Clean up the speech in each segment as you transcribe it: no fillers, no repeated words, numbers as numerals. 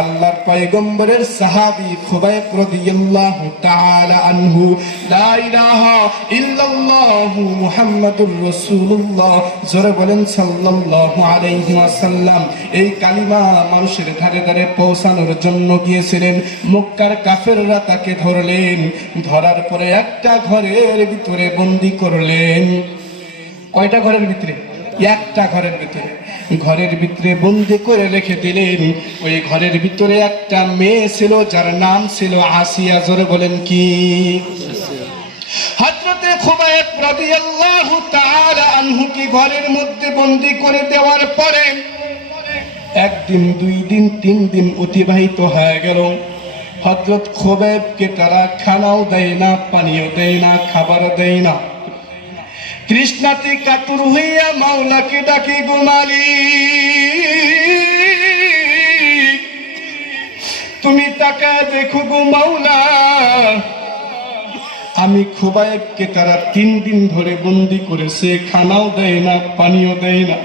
আল্লাহর পয়গম্বরের সাহাবী খুবাইব রাদিয়াল্লাহু তাআলা আনহু লা ইলাহা ইল্লাল্লাহু মুহাম্মাদুর রাসূলুল্লাহ জোরে বলেন সাল্লাল্লাহু আলাইহি ওয়াসাল্লাম এই কালিমা মানুষের ধারে ধারে পৌঁছানোর জন্য গিয়েছিলেন। মক্কার কাফেররা তাকে ধরলেন, ধরার পরে একটা ঘরের ভিতরে বন্দী করলেন। কয়টা ঘরের ভিতরে? একটা ঘরের ভিতরে। ঘরের ভিতরে বন্দি করে রেখে দিলেন। ওই ঘরের ভিতরে একটা মেয়ে ছিল যার নাম ছিল আসিয়া। জোরে বলেন কি? হযরতে খুবাইব রাদিয়াল্লাহু তাআলা আনহু কি ঘরের মধ্যে বন্দি করে দেওয়ার পরে একদিন, দুই দিন, তিন দিন অতিবাহিত হয়ে গেল। হযরত খুবাইবকে তারা খানাও দেয় না, পানিও দেয় না, খাবার দেয় না। তৃষ্ণাতে কাতর হইয়া মাওলাকে ডাকে, গো মালিক তুমি তাকায় দেখো গো মাওলা, আমি খুবাইবকে তারা 3 দিন ধরে বন্দি করেছে, খানাও দেয় না, পানিও দেয় না।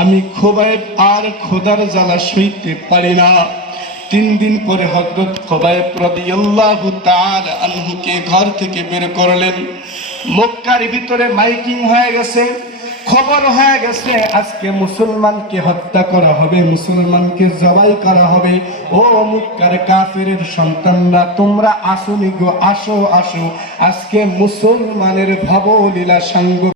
আমি খুবাইব আর খোদার জ্বালা সইতে পারি না। 3 দিন পরে হযরত খুবাইব রাদিয়াল্লাহু তাআলা আনহুকে ঘর থেকে বের করলেন। মক্কার ভিতরে মাইকিং হয়ে গেছে, খবর হয়ে গেছে আজকে মুসলমানকে হত্যা করা হবে, মুসলমানকে জবাই করা হবে। ও মক্কার কাফেরের সন্তানরা, তোমরা আসুনি গো, আসো আসো, আজকে মুসলমানের ভবলীলা সাঙ্গ